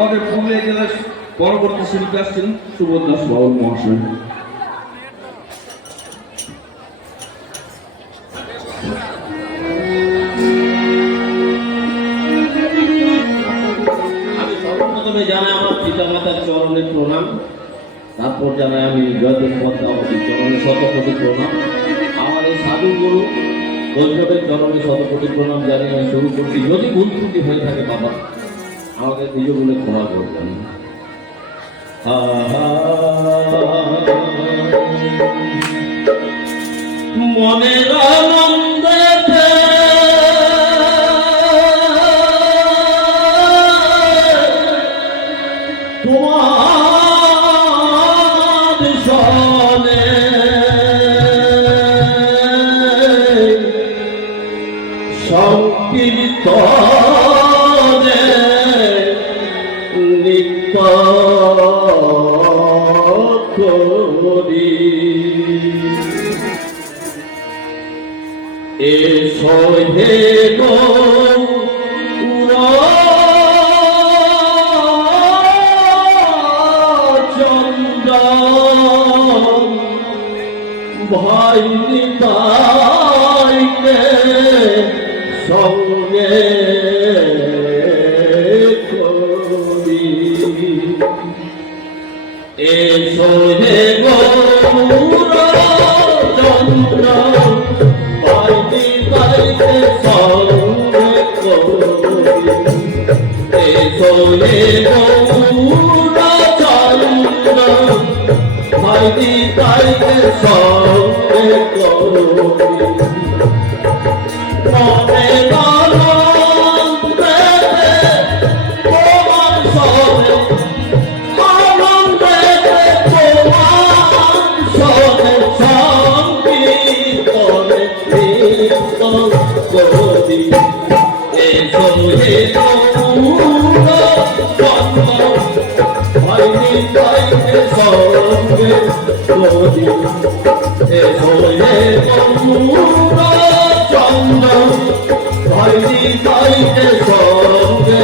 আমাদের পুরুলিয়া জেলার পরবর্তী শিল্পী আসছেন সুবোধ দাস বাউল মহাশয়। আমি সর্বপ্রথমে জানাই আমার পিতা মাতার চরণে প্রণাম, তারপর জানাই আমি জয়দেব পদ্মাবতীর চরণে শতকোটি প্রণাম, আমার এই সাধু গুরু বৈষ্ণবের চরণে শতকোটি প্রণাম জানিয়ে আমি শুরু করছি। যদি ভুল ত্রুটি হয়ে থাকে বাবা আমাকে নিজ বলে ক্ষমা করবেন। মনের আনন্দে তোমার সনে সংকীর্তনে নিত্য করি এসো হে চন্দন ভাই নিতাইকে সঙ্গে করি এসো হে চন্দ্র ভাই নিতাইকে সঙ্গে করি এসো হে চন্দ্র ভাই নিতাইকে সঙ্গে করি মনে আনন্দে তোমার সনে আনন্দে তোমার সনে সংকীর্তনে নিত্য করি এসো হে ভাই নিতাইকে সঙ্গে করি এসো হে চন্দন ভাই নিতাইকে সঙ্গে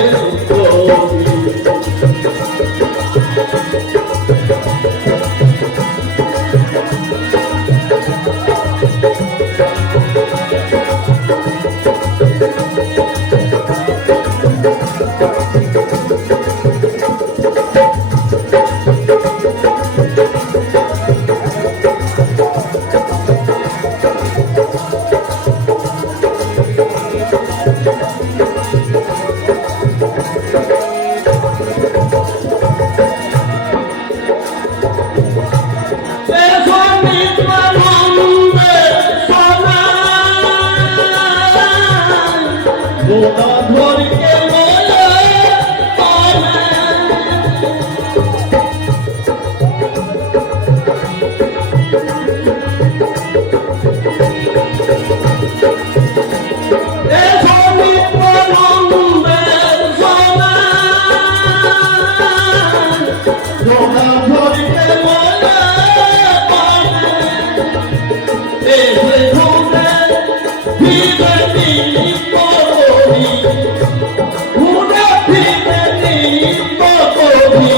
করি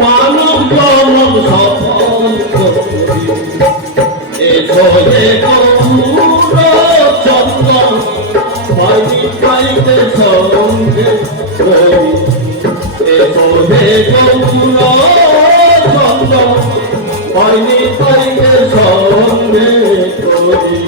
মানব জনম সফল করি এসো হে চন্দন ভাই নিতাইকে সঙ্গে করি এসো হে চন্দন ভাই নিতাইকে সঙ্গে করি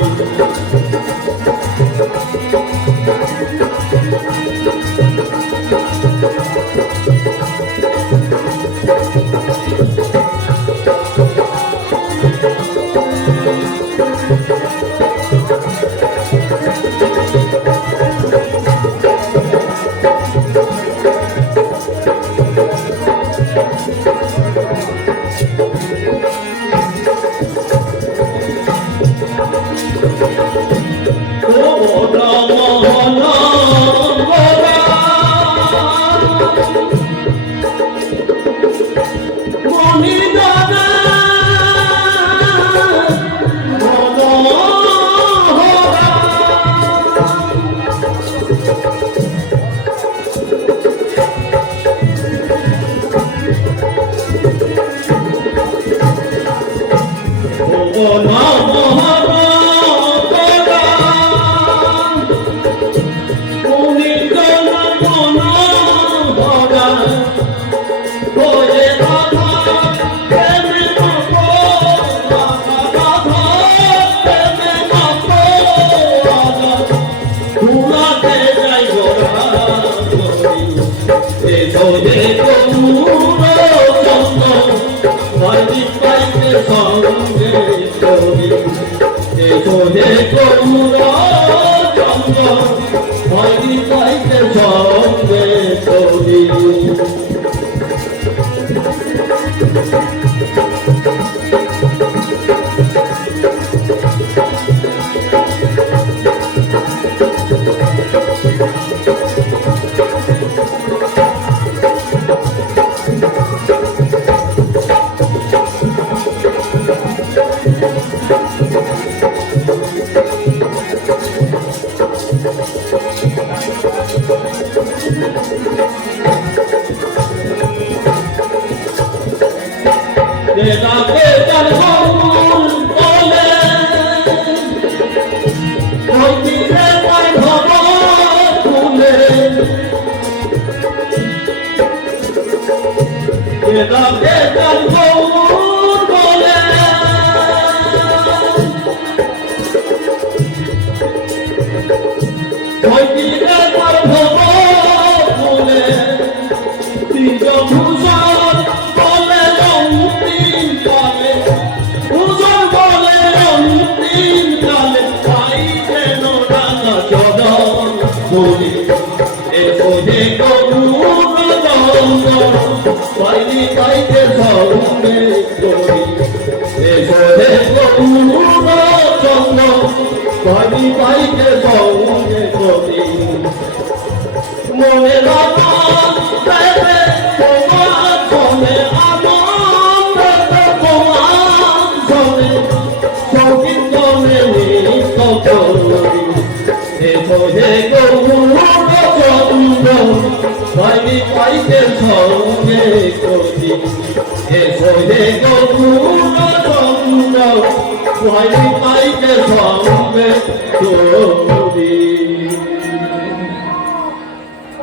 এসো হে গৌর চন্দন হয়নি পাইতে সঙ্গে করি এসো হে গৌর চন্দন হয়নি পাইতে সঙ্গে করি ডাকে তার গৌর বলে ওই দিকে পাই ভব ফুলে ডাকে তার গৌর বলে ওই দিকে পাই ভব ফুলে ভূষণ বলে অন্তিম কালে ভূষণ বলে অন্তিম কালে পাই যেন রাঙা চরণ বলি এসো হে গৌর চন্দন পাইনি পাইতে সঙ্গে করি এসো হে গৌর চন্দন পাইনি পাইতে সঙ্গে করি মনে রাখা তোমার সঙ্গে আনন্দ তোমার সঙ্গে সংকীর্তনে নৃত্য করি এসো হে গৌর চন্দন পাইনি পাইতে সঙ্গে করি এসো হে গৌর চন্দন পাইনি পাইতে সঙ্গে করি